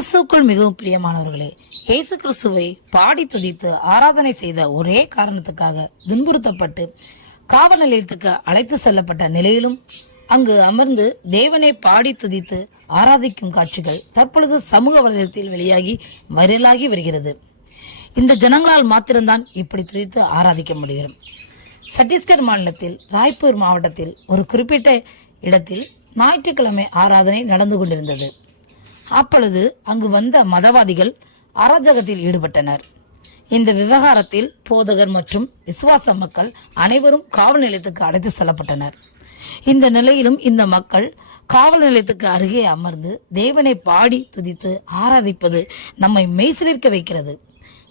கிறிஸ்துவுக்குள் மிகவும் பிரியமானவர்களே, இயேசு கிறிஸ்துவை பாடி துதித்து ஆராதனை செய்த ஒரே காரணத்துக்காக துன்புறுத்தப்பட்டு காவல் நிலையத்துக்கு அழைத்து செல்லப்பட்ட நிலையிலும் அங்கு அமர்ந்து தேவனை பாடி துதித்து ஆராதிக்கும் காட்சிகள் தற்பொழுது சமூக வலைதளத்தில் வெளியாகி வைரலாகி வருகிறது. இந்த ஜனங்களால் மாத்திரம்தான் இப்படி துதித்து ஆராதிக்க முடியும். சத்தீஸ்கர் மாநிலத்தில் ராய்ப்பூர் மாவட்டத்தில் ஒரு குறிப்பிட்ட இடத்தில் ஞாயிற்றுக்கிழமை ஆராதனை நடந்து கொண்டிருந்தது. அப்பொழுது அங்கு வந்த மதவாதிகள் அராஜகத்தில் ஈடுபட்டனர். இந்த விவகாரத்தில் போதகர் மற்றும் விசுவாச மக்கள் அனைவரும் காவல் நிலையத்துக்கு அழைத்து செல்லப்பட்டனர். இந்த நிலையிலும் இந்த மக்கள் காவல் நிலையத்துக்கு அருகே அமர்ந்து தேவனை பாடி துதித்து ஆராதிப்பது நம்மை மெய்சிலிர்க்க வைக்கிறது.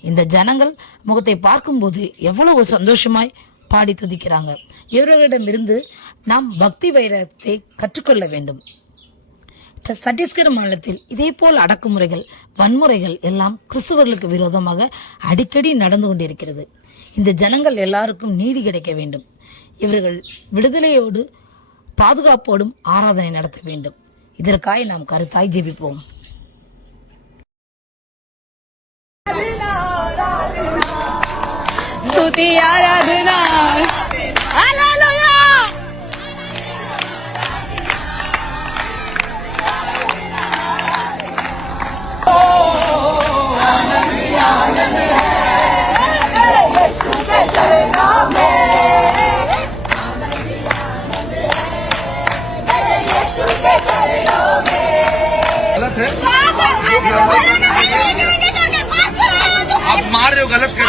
இந்த ஜனங்கள் முகத்தை பார்க்கும்போது எவ்வளவு சந்தோஷமாய் பாடி துதிக்கிறாங்க. இவர்களிடமிருந்து நாம் பக்தி வைரத்தை கற்றுக்கொள்ள வேண்டும். சத்தீஸ்கர் மாநிலத்தில் இதே போல் அடக்குமுறைகள், வன்முறைகள் எல்லாம் கிறிஸ்தவர்களுக்கு விரோதமாக அடிக்கடி நடந்து கொண்டிருக்கிறது. இந்த ஜனங்கள் எல்லாருக்கும் நீதி கிடைக்க வேண்டும். இவர்கள் விடுதலையோடு பாதுகாப்போடும் ஆராதனை நடத்த வேண்டும். இதற்காக நாம் கருத்தாய் ஜெபிப்போம். स्तुति आराधना हालेलुया यीशु के चरणों में यीशु के चरणों में गलत है आप मार रहे हो गलत कर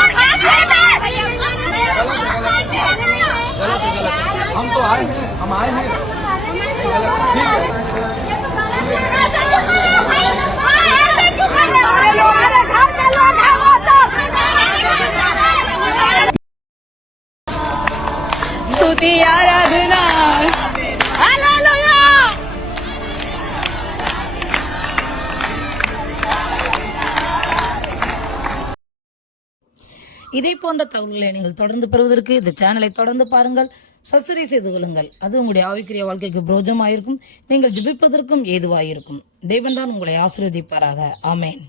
हम तो आए हैं हम आए हैं स्तुति आराधना हालेलुया இதே போன்ற தகவல்களை நீங்கள் தொடர்ந்து பெறுவதற்கு இந்த சேனலை தொடர்ந்து பாருங்கள், சப்ஸ்கிரைப் செய்து கொள்ளுங்கள். அது உங்களுடைய ஆவிக்குரிய வாழ்க்கைக்கு பிரோஜனமாயிருக்கும். நீங்கள் ஜெபிப்பதற்கும் ஏதுவாயிருக்கும். தேவன் தான் உங்களை ஆசீர்வதிப்பாராக. ஆமென்.